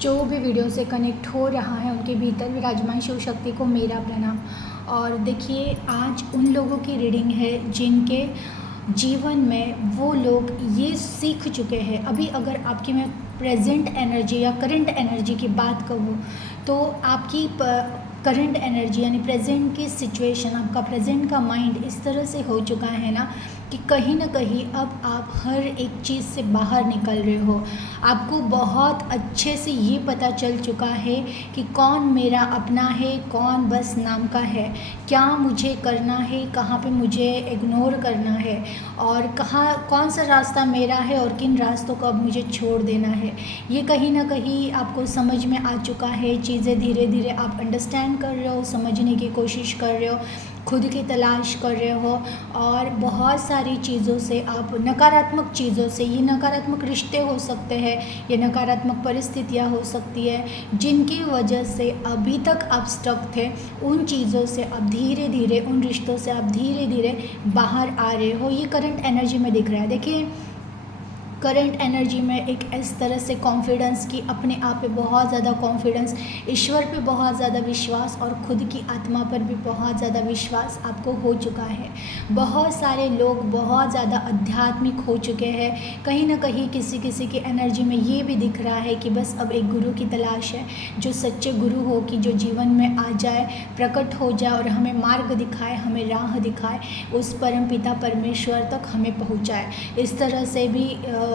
जो भी वीडियो से कनेक्ट हो रहा है उनके भीतर विराजमान शिव शक्ति को मेरा प्रणाम। और देखिए, आज उन लोगों की रीडिंग है जिनके जीवन में वो लोग ये सीख चुके हैं। अभी अगर आपकी मैं प्रेजेंट एनर्जी या करंट एनर्जी की बात कहूँ तो आपकी करंट एनर्जी यानी प्रेजेंट की सिचुएशन, आपका प्रेजेंट का माइंड इस तरह से हो चुका है ना कि कहीं ना कहीं अब आप हर एक चीज़ से बाहर निकल रहे हो। आपको बहुत अच्छे से ये पता चल चुका है कि कौन मेरा अपना है, कौन बस नाम का है, क्या मुझे करना है, कहाँ पे मुझे इग्नोर करना है और कहाँ कौन सा रास्ता मेरा है और किन रास्तों को अब मुझे छोड़ देना है। ये कहीं ना कहीं आपको समझ में आ चुका है। चीज़ें धीरे धीरे आप अंडरस्टैंड कर रहे हो, समझने की कोशिश कर रहे हो, खुद की तलाश कर रहे हो और बहुत सारी चीज़ों से आप नकारात्मक चीज़ों से, ये नकारात्मक रिश्ते हो सकते हैं, ये नकारात्मक परिस्थितियाँ हो सकती है जिनकी वजह से अभी तक आप स्टक थे, उन चीज़ों से आप धीरे धीरे, उन रिश्तों से आप धीरे धीरे बाहर आ रहे हो। ये करंट एनर्जी में दिख रहा है। देखिए, करंट एनर्जी में एक इस तरह से कॉन्फिडेंस की, अपने आप पे बहुत ज़्यादा कॉन्फिडेंस, ईश्वर पे बहुत ज़्यादा विश्वास और खुद की आत्मा पर भी बहुत ज़्यादा विश्वास आपको हो चुका है। बहुत सारे लोग बहुत ज़्यादा आध्यात्मिक हो चुके हैं। कहीं ना कहीं किसी किसी की एनर्जी में ये भी दिख रहा है कि बस अब एक गुरु की तलाश है, जो सच्चे गुरु हो, कि जो जीवन में आ जाए, प्रकट हो जाए और हमें मार्ग दिखाए, हमें राह दिखाए, उस परम पिता परमेश्वर तक हमें पहुँचाए। इस तरह से भी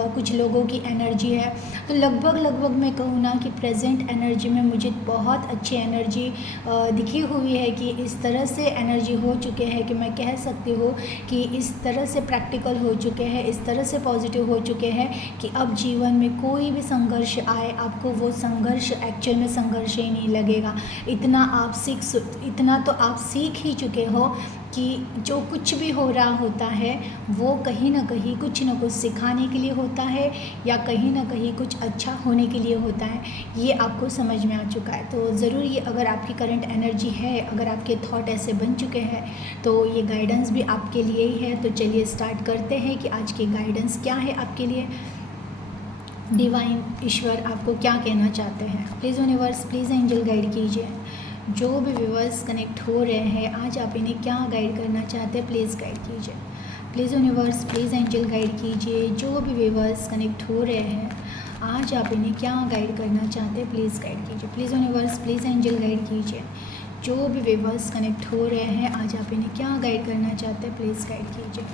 कुछ लोगों की एनर्जी है। तो लगभग मैं कहूँ ना कि प्रेजेंट एनर्जी में मुझे बहुत अच्छी एनर्जी दिखी हुई है कि इस तरह से एनर्जी हो चुके हैं कि मैं कह सकती हूँ कि इस तरह से प्रैक्टिकल हो चुके हैं, इस तरह से पॉजिटिव हो चुके हैं कि अब जीवन में कोई भी संघर्ष आए, आपको वो संघर्ष एक्चुअल में संघर्ष ही नहीं लगेगा। इतना तो आप सीख ही चुके हो कि जो कुछ भी हो रहा होता है वो कहीं ना कहीं कुछ ना कुछ सिखाने के लिए होता है या कहीं ना कहीं कुछ अच्छा होने के लिए होता है। ये आपको समझ में आ चुका है। तो ज़रूर ये, अगर आपकी करंट एनर्जी है, अगर आपके थॉट ऐसे बन चुके हैं तो ये गाइडेंस भी आपके लिए ही है। तो चलिए स्टार्ट करते हैं कि आज की गाइडेंस क्या है आपके लिए। डिवाइन ईश्वर आपको क्या कहना चाहते हैं। Please universe, please angel guide कीजिए। जो भी व्यूअर्स कनेक्ट हो रहे हैं, आज आप इन्हें क्या गाइड करना चाहते हैं, प्लीज़ गाइड कीजिए। Please universe, please angel guide कीजिए। जो भी व्यूअर्स कनेक्ट हो रहे हैं, आज आप इन्हें क्या गाइड करना चाहते हैं, प्लीज़ गाइड कीजिए। Please universe, please angel guide कीजिए। जो भी व्यूअर्स कनेक्ट हो रहे हैं, आज आप इन्हें क्या गाइड करना चाहते हैं, प्लीज़ गाइड कीजिए।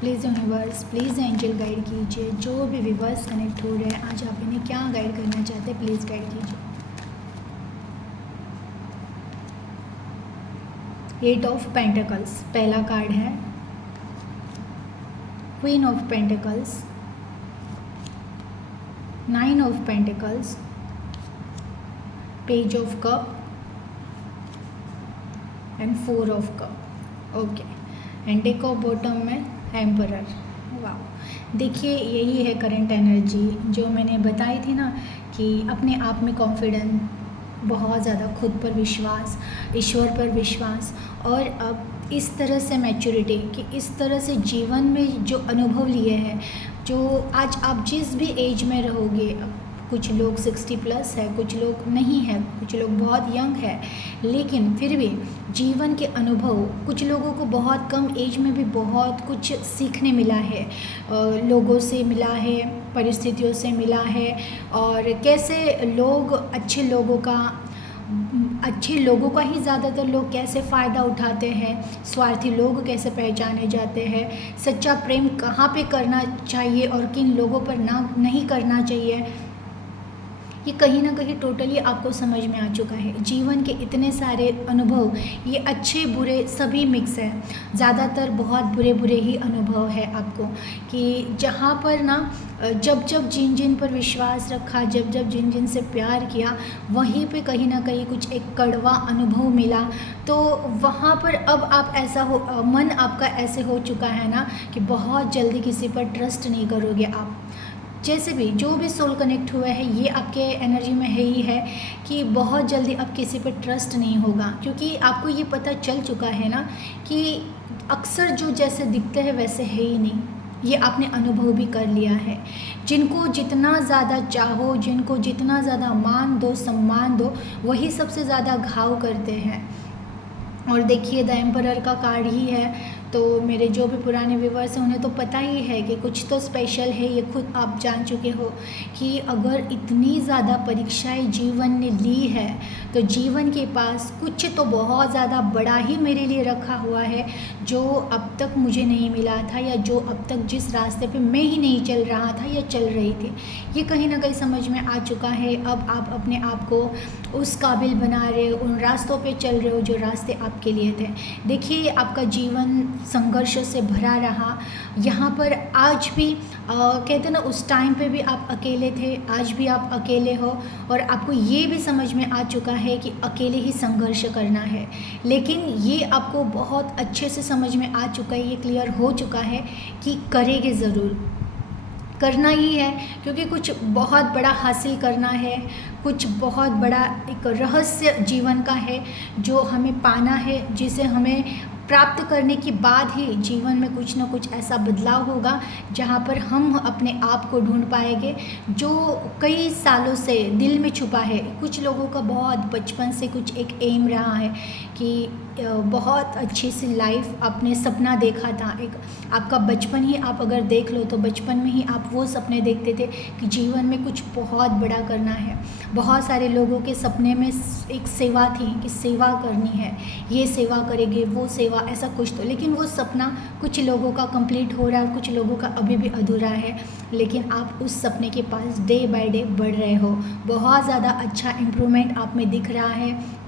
Please universe, please angel guide कीजिए। जो भी व्यूअर्स कनेक्ट हो रहे हैं, आज आप इन्हें क्या गाइड करना चाहते हैं, प्लीज़ गाइड कीजिए। 8 ऑफ पेंटिकल्स पहला कार्ड है, queen of pentacles, 9 of pentacles, page of cup and 4 of cup. Okay, and deck of bottom में एम्परर। वाह, देखिए यही है करंट एनर्जी जो मैंने बताई थी ना कि अपने आप में कॉन्फिडेंस, बहुत ज़्यादा खुद पर विश्वास, ईश्वर पर विश्वास और अब इस तरह से मैच्योरिटी कि इस तरह से जीवन में जो अनुभव लिए हैं, जो आज आप जिस भी एज में रहोगे, कुछ लोग 60+ है, कुछ लोग नहीं है, कुछ लोग बहुत यंग है, लेकिन फिर भी जीवन के अनुभव, कुछ लोगों को बहुत कम एज में भी बहुत कुछ सीखने मिला है, लोगों से मिला है, परिस्थितियों से मिला है और कैसे लोग अच्छे लोगों का ही ज़्यादातर लोग कैसे फ़ायदा उठाते हैं, स्वार्थी लोग कैसे पहचाने जाते हैं, सच्चा प्रेम कहाँ पे करना चाहिए और किन लोगों पर नहीं करना चाहिए, ये कहीं ना कहीं टोटली आपको समझ में आ चुका है। जीवन के इतने सारे अनुभव, ये अच्छे बुरे सभी मिक्स है, ज़्यादातर बहुत बुरे ही अनुभव है आपको कि जहाँ पर ना जब जिन जिन पर विश्वास रखा, जब जिन से प्यार किया, वहीं पे कहीं ना कहीं कुछ एक कड़वा अनुभव मिला। तो वहाँ पर अब आप ऐसा मन आपका ऐसे हो चुका है ना कि बहुत जल्दी किसी पर ट्रस्ट नहीं करोगे आप। जैसे भी जो भी सोल कनेक्ट हुआ है, ये आपके एनर्जी में है ही है कि बहुत जल्दी अब किसी पर ट्रस्ट नहीं होगा, क्योंकि आपको ये पता चल चुका है ना कि अक्सर जो जैसे दिखते हैं वैसे है ही नहीं। ये आपने अनुभव भी कर लिया है। जिनको जितना ज़्यादा चाहो, जिनको जितना ज़्यादा मान दो, सम्मान दो, वही सबसे ज़्यादा घाव करते हैं। और देखिए द एम्परर का कार्ड ही है, तो मेरे जो भी पुराने व्यूवर्स हैं उन्हें तो पता ही है कि कुछ तो स्पेशल है। ये खुद आप जान चुके हो कि अगर इतनी ज़्यादा परीक्षाएं जीवन ने ली है तो जीवन के पास कुछ तो बहुत ज़्यादा बड़ा ही मेरे लिए रखा हुआ है, जो अब तक मुझे नहीं मिला था, या जो अब तक जिस रास्ते पे मैं ही नहीं चल रहा था या चल रही थी, ये कहीं ना कहीं समझ में आ चुका है। अब आप अपने आप को उस काबिल बना रहे हो, उन रास्तों पे चल रहे हो जो रास्ते आपके लिए थे। देखिए आपका जीवन संघर्षों से भरा रहा। यहाँ पर आज भी कहते ना, उस टाइम पे भी आप अकेले थे, आज भी आप अकेले हो, और आपको ये भी समझ में आ चुका है कि अकेले ही संघर्ष करना है। लेकिन ये आपको बहुत अच्छे से समझ में आ चुका है, ये क्लियर हो चुका है कि करेंगे ज़रूर, करना ही है, क्योंकि कुछ बहुत बड़ा हासिल करना है, कुछ बहुत बड़ा एक रहस्य जीवन का है जो हमें पाना है, जिसे हमें प्राप्त करने के बाद ही जीवन में कुछ ना कुछ ऐसा बदलाव होगा जहाँ पर हम अपने आप को ढूंढ पाएंगे जो कई सालों से दिल में छुपा है। कुछ लोगों का बहुत बचपन से कुछ एक एम रहा है कि बहुत अच्छी सी लाइफ आपने सपना देखा था। एक आपका बचपन ही आप अगर देख लो तो बचपन में ही आप वो सपने देखते थे कि जीवन में कुछ बहुत बड़ा करना है। बहुत सारे लोगों के सपने में एक सेवा थी कि सेवा करनी है, ये सेवा करेंगे, वो सेवा, ऐसा कुछ तो। लेकिन वो सपना कुछ लोगों का कंप्लीट हो रहा है, कुछ लोगों का अभी भी अधूरा है। लेकिन आप उस सपने के पास डे बाय डे बढ़ रहे हो, बहुत ज़्यादा अच्छा इम्प्रूवमेंट आप में दिख रहा है।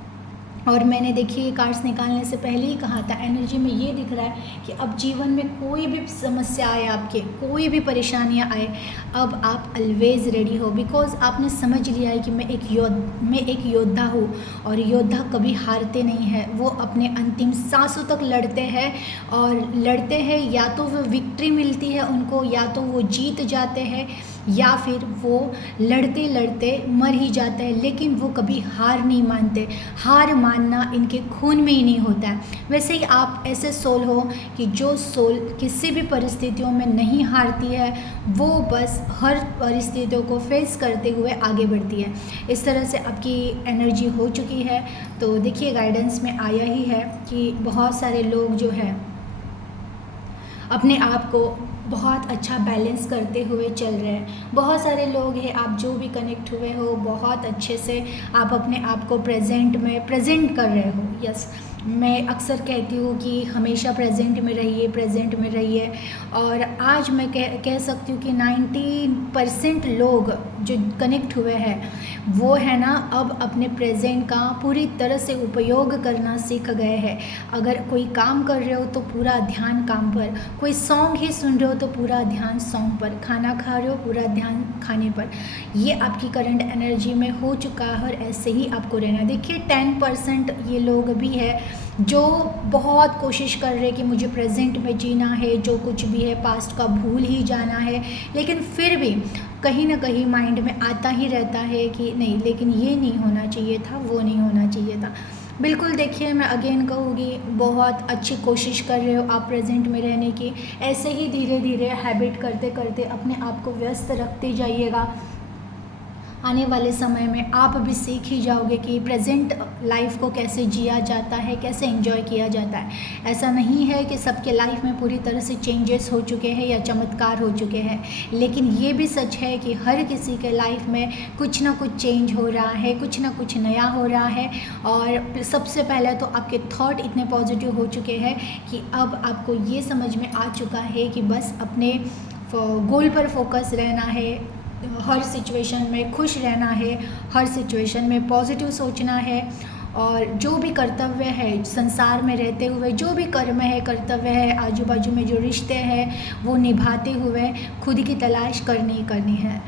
और मैंने देखिए कार्ड्स निकालने से पहले ही कहा था, एनर्जी में ये दिख रहा है कि अब जीवन में कोई भी समस्या आए, आपके कोई भी परेशानियां आए, अब आप ऑलवेज़ रेडी हो, बिकॉज़ आपने समझ लिया है कि मैं एक योद्धा हूँ, और योद्धा कभी हारते नहीं हैं। वो अपने अंतिम सांसों तक लड़ते हैं, और लड़ते हैं, या तो वो विक्ट्री मिलती है उनको, या तो वो जीत जाते हैं, या फिर वो लड़ते लड़ते मर ही जाते हैं। लेकिन वो कभी हार नहीं मानते। हार मानना इनके खून में ही नहीं होता है। वैसे ही आप ऐसे सोल हो कि जो सोल किसी भी परिस्थितियों में नहीं हारती है, वो बस हर परिस्थितियों को फेस करते हुए आगे बढ़ती है। इस तरह से आपकी एनर्जी हो चुकी है। तो देखिए गाइडेंस में आया ही है कि बहुत सारे लोग जो है अपने आप को बहुत अच्छा बैलेंस करते हुए चल रहे हैं। बहुत सारे लोग हैं, आप जो भी कनेक्ट हुए हो, बहुत अच्छे से आप अपने आप को प्रेजेंट कर रहे हो। यस, मैं अक्सर कहती हूँ कि हमेशा प्रेजेंट में रहिए। और आज मैं कह सकती हूँ कि 90% लोग जो कनेक्ट हुए हैं वो है ना, अब अपने प्रेजेंट का पूरी तरह से उपयोग करना सीख गए हैं। अगर कोई काम कर रहे हो तो पूरा ध्यान काम पर, कोई सॉन्ग ही सुन रहे हो तो पूरा ध्यान सॉन्ग पर, खाना खा रहे हो पूरा ध्यान खाने पर। ये आपकी करंट एनर्जी में हो चुका है, और ऐसे ही आपको रहना। देखिए 10% ये लोग भी है जो बहुत कोशिश कर रहे हैं कि मुझे प्रेजेंट में जीना है, जो कुछ भी है पास्ट का भूल ही जाना है। लेकिन फिर भी कहीं ना कहीं माइंड में आता ही रहता है कि नहीं, लेकिन ये नहीं होना चाहिए था, वो नहीं होना चाहिए था। बिल्कुल देखिए, मैं अगेन कहूँगी, बहुत अच्छी कोशिश कर रहे हो आप प्रेजेंट में रहने की। ऐसे ही धीरे धीरे हैबिट करते करते अपने आप को व्यस्त रखते जाइएगा। आने वाले समय में आप भी सीख ही जाओगे कि प्रेजेंट लाइफ को कैसे जिया जाता है, कैसे एंजॉय किया जाता है। ऐसा नहीं है कि सबके लाइफ में पूरी तरह से चेंजेस हो चुके हैं या चमत्कार हो चुके हैं, लेकिन ये भी सच है कि हर किसी के लाइफ में कुछ ना कुछ चेंज हो रहा है, कुछ ना कुछ नया हो रहा है। और सबसे पहले तो आपके थॉट इतने पॉजिटिव हो चुके हैं कि अब आपको ये समझ में आ चुका है कि बस अपने गोल पर फोकस रहना है, हर सिचुएशन में खुश रहना है, हर सिचुएशन में पॉजिटिव सोचना है। और जो भी कर्तव्य है संसार में रहते हुए, जो भी कर्म है, कर्तव्य है, आजू बाजू में जो रिश्ते हैं वो निभाते हुए खुद की तलाश करनी है,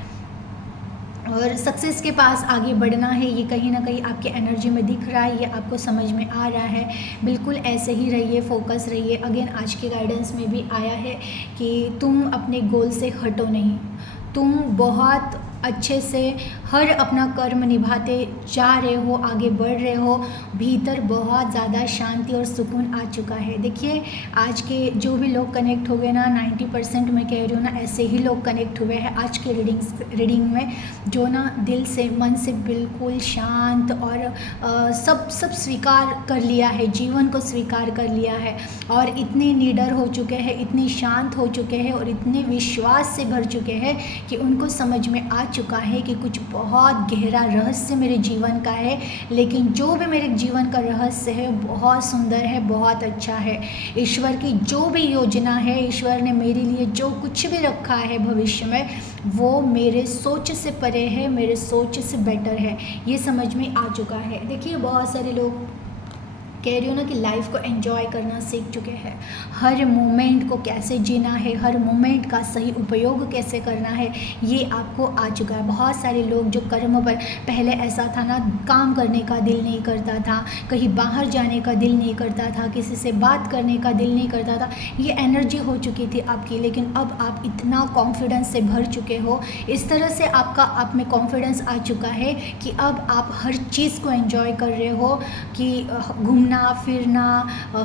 और सक्सेस के पास आगे बढ़ना है। ये कहीं ना कहीं आपके एनर्जी में दिख रहा है, ये आपको समझ में आ रहा है। बिल्कुल ऐसे ही रहिए, फोकस रहिए। अगेन आज के गाइडेंस में भी आया है कि तुम अपने गोल से हटो नहीं। तुम बहुत अच्छे से हर अपना कर्म निभाते जा रहे हो, आगे बढ़ रहे हो, भीतर बहुत ज़्यादा शांति और सुकून आ चुका है। देखिए आज के जो भी लोग कनेक्ट हो गए ना, 90% मैं कह रही हूँ ना, ऐसे ही लोग कनेक्ट हुए हैं आज के रीडिंग में, जो ना दिल से मन से बिल्कुल शांत और सब स्वीकार कर लिया है, जीवन को स्वीकार कर लिया है और इतने निडर हो चुके हैं, इतने शांत हो चुके हैं और इतने विश्वास से भर चुके हैं कि उनको समझ में आ चुका है कि कुछ बहुत गहरा रहस्य मेरे जीवन का है, लेकिन जो भी मेरे जीवन का रहस्य है बहुत सुंदर है, बहुत अच्छा है। ईश्वर की जो भी योजना है, ईश्वर ने मेरे लिए जो कुछ भी रखा है भविष्य में, वो मेरे सोच से परे है, मेरे सोच से बेटर है, ये समझ में आ चुका है। देखिए बहुत सारे लोग कह रही हूँ ना कि लाइफ को एंजॉय करना सीख चुके हैं, हर मोमेंट को कैसे जीना है, हर मोमेंट का सही उपयोग कैसे करना है, ये आपको आ चुका है। बहुत सारे लोग जो कर्म पर, पहले ऐसा था ना, काम करने का दिल नहीं करता था, कहीं बाहर जाने का दिल नहीं करता था, किसी से बात करने का दिल नहीं करता था, ये एनर्जी हो चुकी थी आपकी, लेकिन अब आप इतना कॉन्फिडेंस से भर चुके हो, इस तरह से आप में कॉन्फिडेंस आ चुका है कि अब आप हर चीज़ को एंजॉय कर रहे हो, कि घूमना फिरना,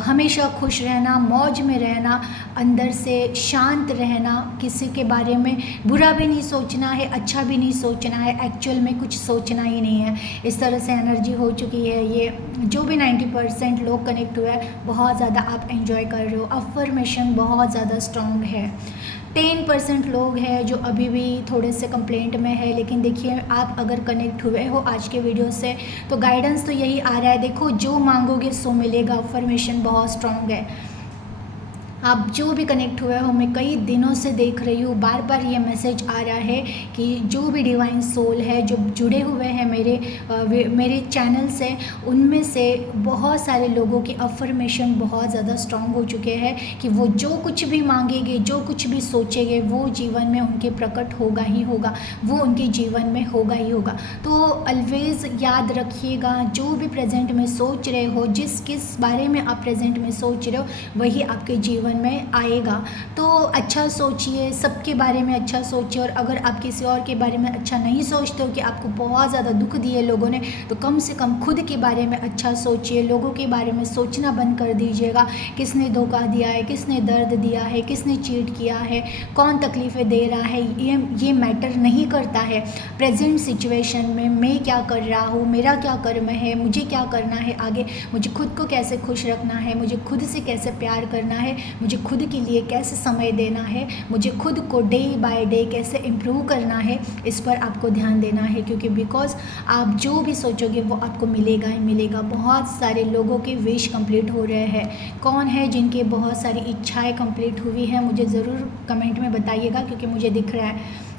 हमेशा खुश रहना, मौज में रहना, अंदर से शांत रहना, किसी के बारे में बुरा भी नहीं सोचना है, अच्छा भी नहीं सोचना है, एक्चुअल में कुछ सोचना ही नहीं है। इस तरह से एनर्जी हो चुकी है। ये जो भी 90% लोग कनेक्ट हुए हैं, बहुत ज़्यादा आप एंजॉय कर रहे हो, अफर्मेशन बहुत ज़्यादा स्ट्रॉन्ग है। 10% लोग हैं जो अभी भी थोड़े से कंप्लेंट में है, लेकिन देखिए आप अगर कनेक्ट हुए हो आज के वीडियो से तो गाइडेंस तो यही आ रहा है, देखो जो मांगोगे सो मिलेगा, अफर्मेशन बहुत स्ट्रॉन्ग है। आप जो भी कनेक्ट हुए हो, मैं कई दिनों से देख रही हूँ, बार बार ये मैसेज आ रहा है कि जो भी डिवाइन सोल है, जो जुड़े हुए हैं मेरे चैनल से, उनमें से बहुत सारे लोगों की अफर्मेशन बहुत ज़्यादा स्ट्रॉन्ग हो चुके हैं कि वो जो कुछ भी मांगेंगे, जो कुछ भी सोचेंगे, वो जीवन में उनके प्रकट होगा ही होगा, वो उनके जीवन में होगा ही होगा। तो ऑलवेज़ याद रखिएगा, जो भी प्रेजेंट में सोच रहे हो, किस बारे में आप प्रेजेंट में सोच रहे हो, वही आपके जीवन में आएगा। तो अच्छा सोचिए, सबके बारे में अच्छा सोचिए, और अगर आप किसी और के बारे में अच्छा नहीं सोचते हो कि आपको बहुत ज़्यादा दुख दिए लोगों ने, तो कम से कम खुद के बारे में अच्छा सोचिए। लोगों के बारे में सोचना बंद कर दीजिएगा, किसने धोखा दिया है, किसने दर्द दिया है, किसने चीट किया है, कौन तकलीफ़ें दे रहा है, ये मैटर नहीं करता है। प्रेजेंट सिचुएशन में मैं क्या कर रहा हूँ, मेरा क्या कर्म है, मुझे क्या करना है आगे, मुझे खुद को कैसे खुश रखना है, मुझे खुद से कैसे प्यार करना है, मुझे खुद के लिए कैसे समय देना है, मुझे खुद को डे बाय डे कैसे इम्प्रूव करना है, इस पर आपको ध्यान देना है। क्योंकि बिकॉज आप जो भी सोचोगे वो आपको मिलेगा ही मिलेगा। बहुत सारे लोगों के विश कंप्लीट हो रहे हैं। कौन है जिनके बहुत सारी इच्छाएं कंप्लीट हुई हैं, मुझे ज़रूर कमेंट में बताइएगा, क्योंकि मुझे दिख रहा है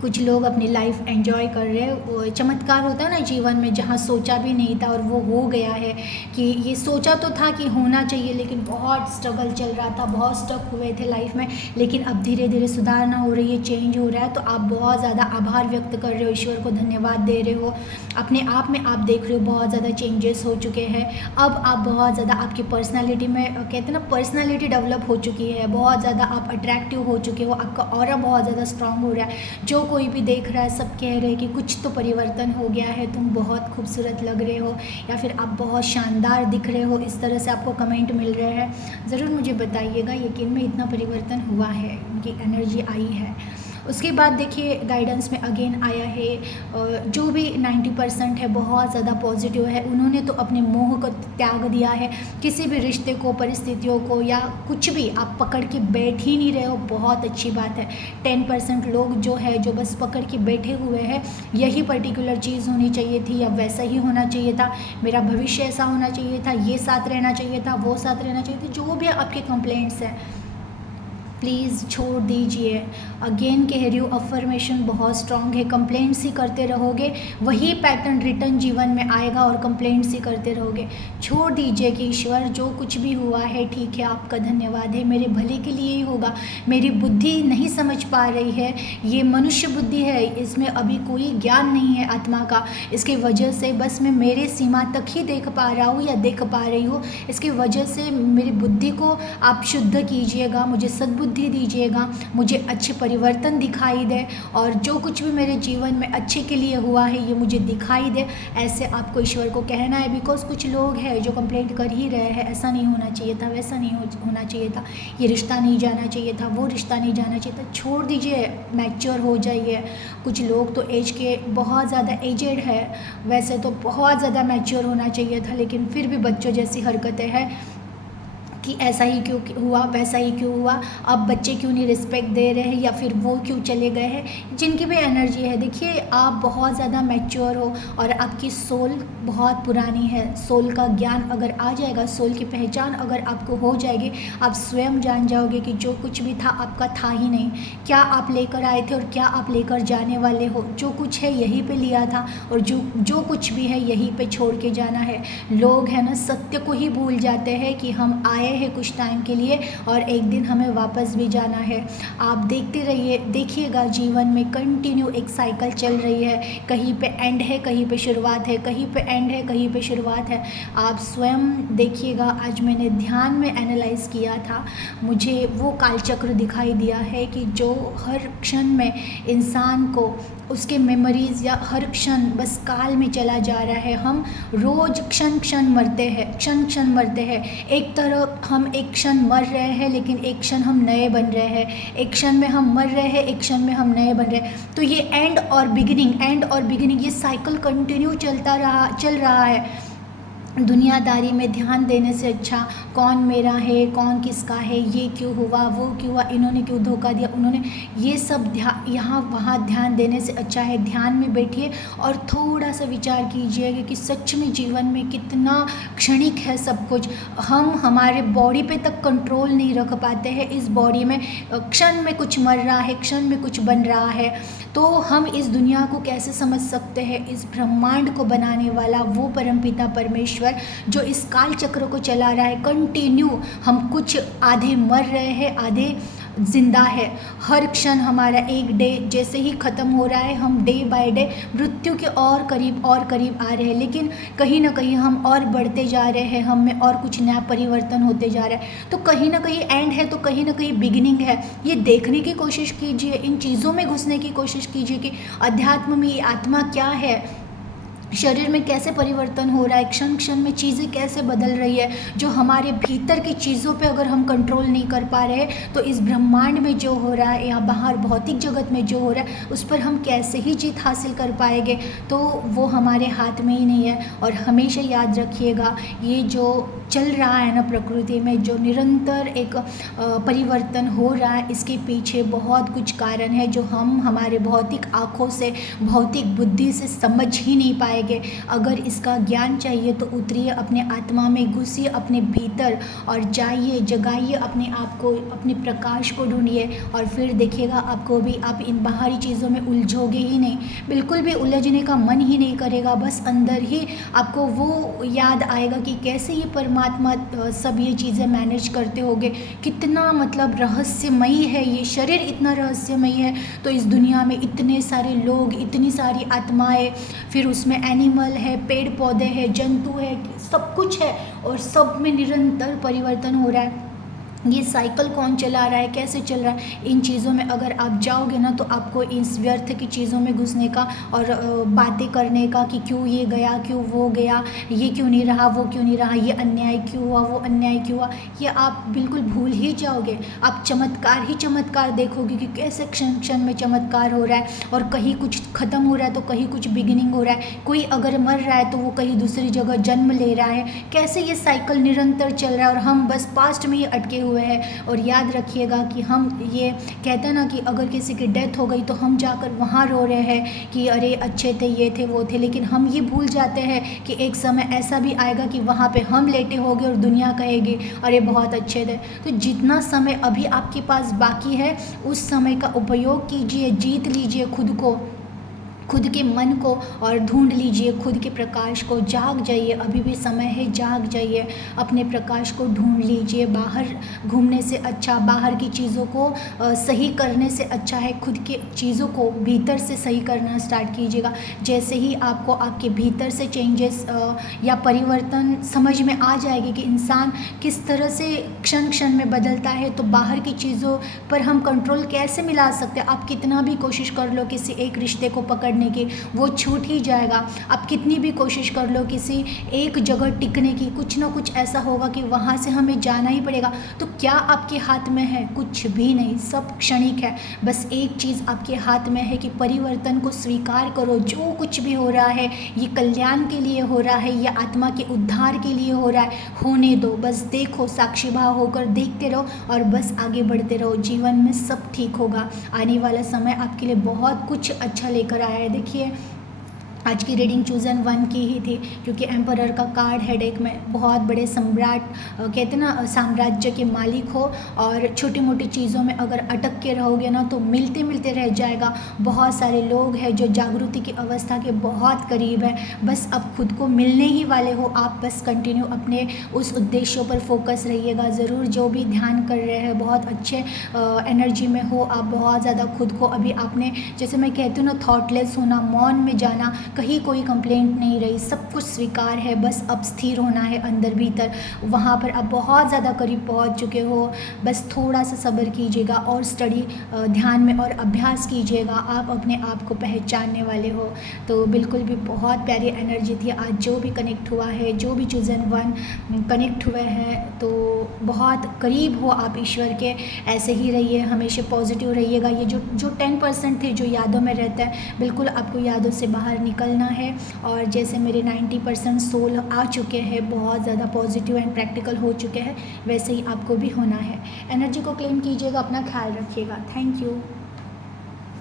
कुछ लोग अपनी लाइफ एंजॉय कर रहे हैं। चमत्कार होता है ना जीवन में, जहाँ सोचा भी नहीं था और वो हो गया है, कि ये सोचा तो था कि होना चाहिए, लेकिन बहुत स्ट्रगल चल रहा था, बहुत स्टक हुए थे लाइफ में, लेकिन अब धीरे धीरे सुधारना हो रही है, चेंज हो रहा है। तो आप बहुत ज़्यादा आभार व्यक्त कर रहे हो, ईश्वर को धन्यवाद दे रहे हो, अपने आप में आप देख रहे हो बहुत ज़्यादा चेंजेस हो चुके हैं। अब आप बहुत ज़्यादा आपकी पर्सनैलिटी में, कहते हैं ना, पर्सनैलिटी डेवलप हो चुकी है, बहुत ज़्यादा आप अट्रैक्टिव हो चुके हो, आपका ऑरा बहुत ज़्यादा स्ट्रांग हो रहा है। जो कोई भी देख रहा है सब कह रहे हैं कि कुछ तो परिवर्तन हो गया है, तुम बहुत खूबसूरत लग रहे हो, या फिर आप बहुत शानदार दिख रहे हो, इस तरह से आपको कमेंट मिल रहे हैं। ज़रूर मुझे बताइएगा, यकीन में इतना परिवर्तन हुआ है, उनकी एनर्जी आई है। उसके बाद देखिए गाइडेंस में अगेन आया है, जो भी 90% है बहुत ज़्यादा पॉजिटिव है, उन्होंने तो अपने मोह को त्याग दिया है। किसी भी रिश्ते को, परिस्थितियों को, या कुछ भी आप पकड़ के बैठ ही नहीं रहे हो, बहुत अच्छी बात है। 10% लोग जो है, जो बस पकड़ के बैठे हुए हैं, यही पर्टिकुलर चीज़ होनी चाहिए थी, या वैसा ही होना चाहिए था, मेरा भविष्य ऐसा होना चाहिए था, ये साथ रहना चाहिए था, वो साथ रहना चाहिए था, जो भी आपके कंप्लेंट्स हैं प्लीज़ छोड़ दीजिए। अगेन कह रही हूँ, अफर्मेशन बहुत स्ट्रांग है। कंप्लेंट्स ही करते रहोगे, वही पैटर्न रिटर्न जीवन में आएगा, और कंप्लेंट्स ही करते रहोगे। छोड़ दीजिए कि ईश्वर जो कुछ भी हुआ है ठीक है, आपका धन्यवाद है, मेरे भले के लिए ही होगा, मेरी बुद्धि नहीं समझ पा रही है, ये मनुष्य बुद्धि है, इसमें अभी कोई ज्ञान नहीं है आत्मा का, इसके वजह से बस मैं मेरे सीमा तक ही देख पा रहा हूँ या देख पा रही हूँ। इसकी वजह से मेरी बुद्धि को आप शुद्ध कीजिएगा, मुझे सद्बुद्धि बुद्धि दीजिएगा, मुझे अच्छे परिवर्तन दिखाई दे, और जो कुछ भी मेरे जीवन में अच्छे के लिए हुआ है ये मुझे दिखाई दे। ऐसे आपको ईश्वर को कहना है। बिकॉज कुछ लोग हैं जो कंप्लेंट कर ही रहे हैं, ऐसा नहीं होना चाहिए था, वैसा नहीं होना चाहिए था, ये रिश्ता नहीं जाना चाहिए था, वो रिश्ता नहीं जाना चाहिए था। छोड़ दीजिए, मैच्योर हो जाइए। कुछ लोग तो एज के बहुत ज़्यादा एजेड है, वैसे तो बहुत ज़्यादा मैच्योर होना चाहिए था, लेकिन फिर भी बच्चों जैसी हरकतें हैं कि ऐसा ही क्यों हुआ, वैसा ही क्यों हुआ, अब बच्चे क्यों नहीं रिस्पेक्ट दे रहे हैं, या फिर वो क्यों चले गए हैं। जिनकी भी एनर्जी है, देखिए आप बहुत ज़्यादा मैच्योर हो और आपकी सोल बहुत पुरानी है। सोल का ज्ञान अगर आ जाएगा, सोल की पहचान अगर आपको हो जाएगी, आप स्वयं जान जाओगे कि जो कुछ भी था आपका था ही नहीं। क्या आप लेकर आए थे और क्या आप लेकर जाने वाले हो। जो कुछ है यहीं पे लिया था, और जो कुछ भी है यहीं पे छोड़ के जाना है। लोग है ना सत्य को ही भूल जाते हैं कि हम आए हैं कुछ टाइम के लिए और एक दिन हमें वापस भी जाना है। आप देखते रहिए, देखिएगा जीवन में कंटिन्यू एक साइकिल चल रही है। कहीं पे एंड है, कहीं पे शुरुआत है, कहीं पे एंड है, कहीं पे शुरुआत है। आप स्वयं देखिएगा। आज मैंने ध्यान में एनालाइज किया था, मुझे वो कालचक्र दिखाई दिया है कि जो हर क्षण में इंसान को उसके मेमोरीज़ या हर क्षण बस काल में चला जा रहा है। हम रोज़ क्षण क्षण मरते हैं, क्षण क्षण मरते हैं। एक तरफ हम एक क्षण मर रहे हैं, लेकिन एक क्षण हम नए बन रहे हैं। एक क्षण में हम मर रहे हैं, एक क्षण में हम नए बन रहे हैं। तो ये एंड और बिगिनिंग ये साइकिल कंटिन्यू चल रहा है। दुनियादारी में ध्यान देने से अच्छा कौन मेरा है, कौन किसका है, ये क्यों हुआ, वो क्यों हुआ, इन्होंने क्यों धोखा दिया, उन्होंने, ये सब यहाँ वहाँ ध्यान देने से अच्छा है ध्यान में बैठिए और थोड़ा सा विचार कीजिए कि सच में जीवन में कितना क्षणिक है सब कुछ। हम हमारे बॉडी पे तक कंट्रोल नहीं रख पाते हैं। इस बॉडी में क्षण में कुछ मर रहा है, क्षण में कुछ बन रहा है। तो हम इस दुनिया को कैसे समझ सकते हैं। इस ब्रह्मांड को बनाने वाला वो परमपिता परमेश्वर जो इस काल चक्र को चला रहा है कंटिन्यू। हम कुछ आधे मर रहे हैं, आधे जिंदा है। हर क्षण हमारा एक डे जैसे ही ख़त्म हो रहा है, हम डे बाय डे मृत्यु के और करीब आ रहे हैं। लेकिन कहीं ना कहीं हम और बढ़ते जा रहे हैं, हम में और कुछ नया परिवर्तन होते जा रहा है। तो कहीं ना कहीं एंड है, तो कहीं ना कहीं बिगिनिंग है। ये देखने की कोशिश कीजिए, इन चीज़ों में घुसने की कोशिश कीजिए कि अध्यात्म में ये आत्मा क्या है, शरीर में कैसे परिवर्तन हो रहा है, क्षण क्षण में चीज़ें कैसे बदल रही है। जो हमारे भीतर की चीज़ों पे अगर हम कंट्रोल नहीं कर पा रहे हैं, तो इस ब्रह्मांड में जो हो रहा है या बाहर भौतिक जगत में जो हो रहा है, उस पर हम कैसे ही जीत हासिल कर पाएंगे। तो वो हमारे हाथ में ही नहीं है। और हमेशा याद रखिएगा, ये जो चल रहा है ना प्रकृति में, जो निरंतर एक परिवर्तन हो रहा है, इसके पीछे बहुत कुछ कारण है जो हम हमारे भौतिक आँखों से, भौतिक बुद्धि से समझ ही नहीं पाए। अगर इसका ज्ञान चाहिए तो उतरिए अपने आत्मा में, घुसिए अपने भीतर और जाइए, जगाइए अपने आप को, अपने प्रकाश को ढूंढिए। और फिर देखिएगा आपको भी, आप इन बाहरी चीज़ों में उलझोगे ही नहीं, बिल्कुल भी उलझने का मन ही नहीं करेगा। बस अंदर ही आपको वो याद आएगा कि कैसे ये परमात्मा सब ये चीज़ें मैनेज करते होंगे। कितना मतलब रहस्यमयी है ये शरीर, इतना रहस्यमयी है। तो इस दुनिया में इतने सारे लोग, इतनी सारी आत्माएं, फिर उसमें एनिमल है, पेड़ पौधे हैं, जंतु है, सब कुछ है, और सब में निरंतर परिवर्तन हो रहा है। ये साइकिल कौन चला रहा है, कैसे चल रहा है, इन चीज़ों में अगर आप जाओगे ना, तो आपको इस व्यर्थ की चीज़ों में घुसने का और बातें करने का कि क्यों ये गया, क्यों वो गया, ये क्यों नहीं रहा, वो क्यों नहीं रहा, ये अन्याय क्यों हुआ, वो अन्याय क्यों हुआ, ये आप बिल्कुल भूल ही जाओगे। आप चमत्कार ही चमत्कार देखोगे कि कैसे क्षण क्षण में चमत्कार हो रहा है, और कहीं कुछ ख़त्म हो रहा है तो कहीं कुछ बिगिनिंग हो रहा है। कोई अगर मर रहा है तो वो कहीं दूसरी जगह जन्म ले रहा है। कैसे ये साइकिल निरंतर चल रहा है, और हम बस पास्ट में ही अटके हुए है। और याद रखिएगा कि हम ये कहते हैं ना कि अगर किसी की डेथ हो गई तो हम जाकर वहाँ रो रहे हैं कि अरे अच्छे थे, ये थे, वो थे, लेकिन हम ये भूल जाते हैं कि एक समय ऐसा भी आएगा कि वहाँ पे हम लेटे होंगे और दुनिया कहेगी अरे बहुत अच्छे थे। तो जितना समय अभी आपके पास बाकी है, उस समय का उपयोग कीजिए, जीत लीजिए खुद को। खुद के मन को और ढूंढ लीजिए, खुद के प्रकाश को। जाग जाइए, अभी भी समय है, जाग जाइए, अपने प्रकाश को ढूंढ लीजिए। बाहर घूमने से अच्छा, बाहर की चीज़ों को सही करने से अच्छा है खुद के चीज़ों को भीतर से सही करना स्टार्ट कीजिएगा। जैसे ही आपको आपके भीतर से चेंजेस या परिवर्तन समझ में आ जाएगी कि इंसान किस तरह से क्षण क्षण में बदलता है, तो बाहर की चीज़ों पर हम कंट्रोल कैसे मिला सकते हैं। आप कितना भी कोशिश कर लो किसी एक रिश्ते को पकड़ने की, वो छूट ही जाएगा। आप कितनी भी कोशिश कर लो किसी एक जगह टिकने की, कुछ ना कुछ ऐसा होगा कि वहाँ से हमें जाना ही पड़ेगा। तो क्या आपके हाथ में है? कुछ भी नहीं, सब क्षणिक है। बस एक चीज़ आपके हाथ में है कि परिवर्तन को स्वीकार करो। जो कुछ भी हो रहा है ये कल्याण के लिए हो रहा है, या आत्मा के उद्धार के लिए हो रहा है, होने दो। बस देखो, साक्षी भाव होकर देखते रहो और बस आगे बढ़ते रहो। जीवन में सब ठीक होगा। आने वाला समय आपके लिए बहुत कुछ अच्छा लेकर आया है। देखिए, आज की रीडिंग चूजन 1 की ही थी, क्योंकि एम्परर का कार्ड है डेक में। बहुत बड़े सम्राट, कहते हैं ना, साम्राज्य के मालिक हो और छोटी मोटी चीज़ों में अगर अटक के रहोगे ना तो मिलते मिलते रह जाएगा। बहुत सारे लोग हैं जो जागृति की अवस्था के बहुत करीब है, बस अब खुद को मिलने ही वाले हो आप। बस कंटिन्यू अपने उस उद्देश्यों पर फोकस रहिएगा ज़रूर। जो भी ध्यान कर रहे हैं बहुत अच्छे एनर्जी में हो आप, बहुत ज़्यादा खुद को अभी आपने, जैसे मैं कहती हूँ ना, थॉटलेस होना, मौन में जाना, कहीं कोई कंप्लेंट नहीं रही, सब कुछ स्वीकार है। बस अब स्थिर होना है अंदर भीतर, वहाँ पर आप बहुत ज़्यादा करीब पहुँच चुके हो। बस थोड़ा सा सब्र कीजिएगा और स्टडी, ध्यान में और अभ्यास कीजिएगा। आप अपने आप को पहचानने वाले हो। तो बिल्कुल भी बहुत प्यारी एनर्जी थी आज। जो भी कनेक्ट हुआ है, जो भी चूजन 1 कनेक्ट हुए हैं, तो बहुत करीब हो आप ईश्वर के। ऐसे ही रहिए, हमेशा पॉजिटिव रहिएगा। ये जो 10% थे जो यादों में रहता है, बिल्कुल आपको यादों से बाहर निकलना है। और जैसे मेरे 90% सोल आ चुके हैं, बहुत ज़्यादा पॉजिटिव एंड प्रैक्टिकल हो चुके हैं, वैसे ही आपको भी होना है। एनर्जी को क्लेम कीजिएगा, अपना ख्याल रखिएगा। Thank you.